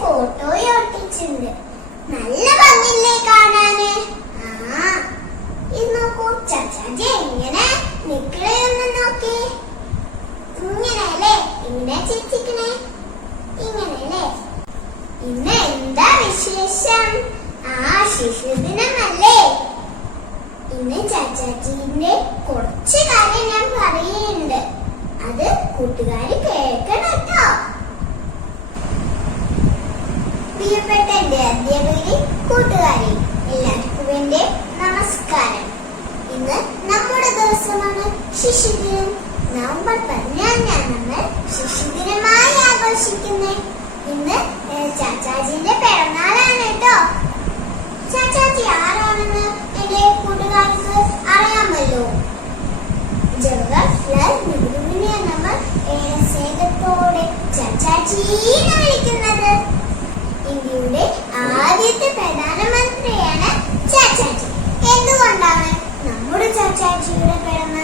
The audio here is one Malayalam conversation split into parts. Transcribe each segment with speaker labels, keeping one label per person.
Speaker 1: ചാച്ചാജിന്റെ ഫോട്ടോയും ഒട്ടിച്ചിട്ടുണ്ട്. നല്ല ഭംഗില്ലേ കാണാന്? ആ ഇത് നോക്കൂ. ചാച്ചാജി എങ്ങനെ നിക്കണേന്ന് നോക്കി. ഇങ്ങനെയല്ലേ? ഇങ്ങനെ ചിരിച്ചിക്കണേ ഇങ്ങനെയല്ലേ? ഇന്ന് എന്താ വിശേഷം? ആ ശിശുദിനമല്ലേ. ഇന്ന് ചാച്ചാച്ചിന്റെ കുറച്ച് കാര്യം ഞാൻ പറയുന്നുണ്ട്. അത് കൂട്ടുകാർ കേൾക്കണം കേട്ടോ. പ്രിയപ്പെട്ട എന്റെ അധ്യാപകരെ കൂട്ടുകാരെ എല്ലാവർക്കും എന്റെ നമസ്കാരം. ഇന്ന് നമ്മുടെ ദിവസമാണ് ശിശുദിനം. നവംബർ പതിനാറിനാണ് നമ്മൾ ശിശുദിനമായി ആഘോഷിക്കുന്നത്. ഇന്ന് ചാച്ചാജിന്റെ പിറന്നാളാണ് കേട്ടോ. ചാച്ചാജി ആരാണെന്ന് എന്റെ കൂട്ടുകാർക്ക് അറിയാമല്ലോ? ജവഹർലാൽ നെഹ്റുവിനെ നമ്മൾ സ്നേഹത്തോടെ ചാച്ചാജീന്ന് വിളിക്കുന്നത്. ഇന്ത്യയുടെ ആദ്യത്തെ പ്രധാനമന്ത്രിയാണ് ചാച്ചാജി എന്തുകൊണ്ടാണ് നമ്മുടെ ചാച്ചാജിയുടെ പിറന്ന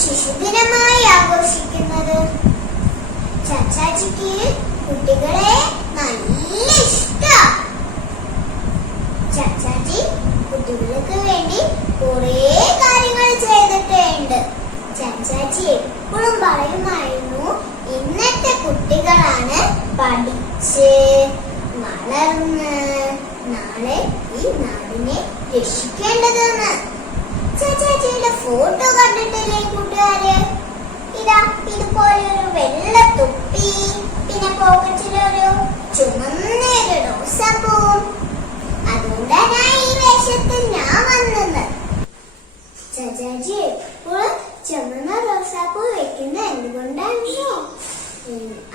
Speaker 1: ശിശുദിനമായി ആഘോഷിക്കുന്നത്? ചാച്ചാജിക്ക് കുട്ടികളെ നല്ല ഇഷ്ടം. ചാച്ചാജി കുട്ടികൾക്ക് വേണ്ടി കുറേ കാര്യങ്ങൾ ചെയ്തിട്ടുണ്ട്. ചാച്ചാജി എപ്പോഴും പറയുമായിരുന്നു ഇന്നത്തെ കുട്ടികളാണ് പഠിച്ച് വളർന്ന് നാളെ ഈ നാടിനെ രക്ഷിക്കേണ്ടതെന്ന് ചാച്ചാജിയുടെ ഫോട്ടോ കണ്ടിട്ടില്ലേ കൂട്ടുകാര്? ഇതാ ഇതുപോലെ ഒരു വെള്ള തൊപ്പി പിന്നെ പോക്കറ്റിലൊരു ചുമന്നൊരു റോസാപ്പൂവും അതുകൊണ്ടാണ് ഈ വേഷത്തിൽ ഞാൻ വന്നത്. ചാച്ചാജി എപ്പോഴും ചുമന്ന റോസാപ്പൂ വെക്കുന്ന എന്തുകൊണ്ടാണോ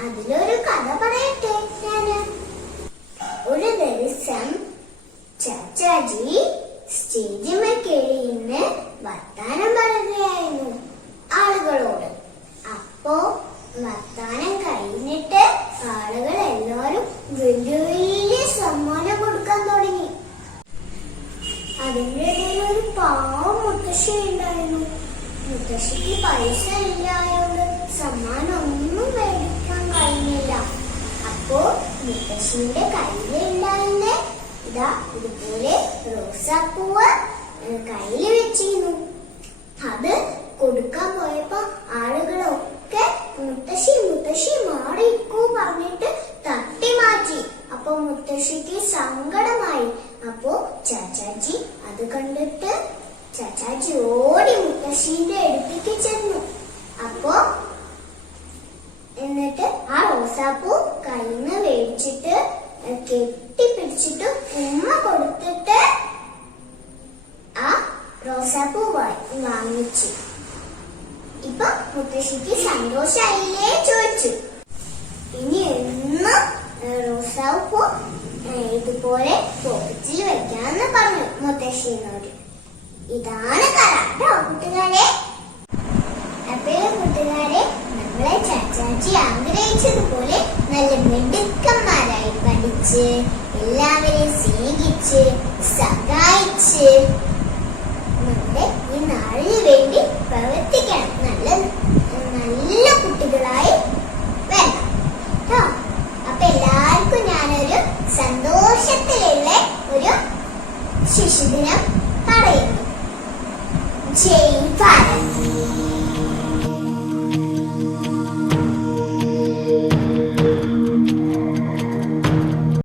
Speaker 1: അതിലൊരു കഥ പറയട്ടെ. അതിന്റെ ഇടയിൽ ഒരു പാവം മുത്തശ്ശി ഉണ്ടായിരുന്നു. മുത്തശ്ശിക്ക് പൈസ ഇല്ലായോണ്ട് സമ്മാനം ഒന്നും മേടിക്കാൻ കഴിഞ്ഞില്ല അപ്പോ മുത്തശ്ശിന്റെ കയ്യിലുണ്ടായിരുന്നേ ഇതാ ഇതുപോലെ റോസാപ്പൂവ് കയ്യിൽ വെച്ചിരുന്നു. അത് കൊടുക്കാൻ പോയപ്പോ ആളുകളൊക്കെ മുത്തശ്ശി മുത്തശ്ശി മാറിക്കൂ പറഞ്ഞിട്ട് തട്ടി മാറ്റി അപ്പൊ മുത്തശ്ശിക്ക് സങ്കടമായി അപ്പോ ചാച്ചാജി അത് കണ്ടിട്ട് ചാച്ചാജി ഓടി മുത്തശ്ശിന്റെ അടുത്തേക്ക് ചെന്നു. അപ്പോ എന്നിട്ട് ആ റോസാപ്പൂ കയ്യിൽ നിന്ന് മേടിച്ചിട്ട് കെട്ടിപ്പിടിച്ചിട്ട് ഉമ്മ കൊടുത്തിട്ട് ആ റോസാപ്പൂ വാങ്ങിച്ചു. ഇപ്പൊ മുത്തശ്ശിക്ക് സന്തോഷായില്ലേ ചോദിച്ചു. ഇനി എന്നും റോസാപ്പൂ ഇതുപോലെ ഇതുപോലെ പോക്കറ്റിൽ വെക്കാന്ന് പറഞ്ഞു മുത്തശ്ശിനോട്. ഇതാണ് കരാട്ടോ കേട്ടോ കൂട്ടുകാരെ അപ്പോഴും കൂട്ടുകാരെ നമ്മളെ ചാച്ചാച്ചി ആഗ്രഹിച്ചതുപോലെ നല്ല മിടുക്കന്മാരായി പഠിച്ച് എല്ലാവരെയും സ്നേഹിച്ച് സഹായിച്ച് നമ്മുടെ ഈ നാടിന് വേണ്ടി പ്രവർത്തിക്കണം നല്ല നല്ല കുട്ടികളായി വേണം കേട്ടോ അപ്പൊ എല്ലാവർക്കും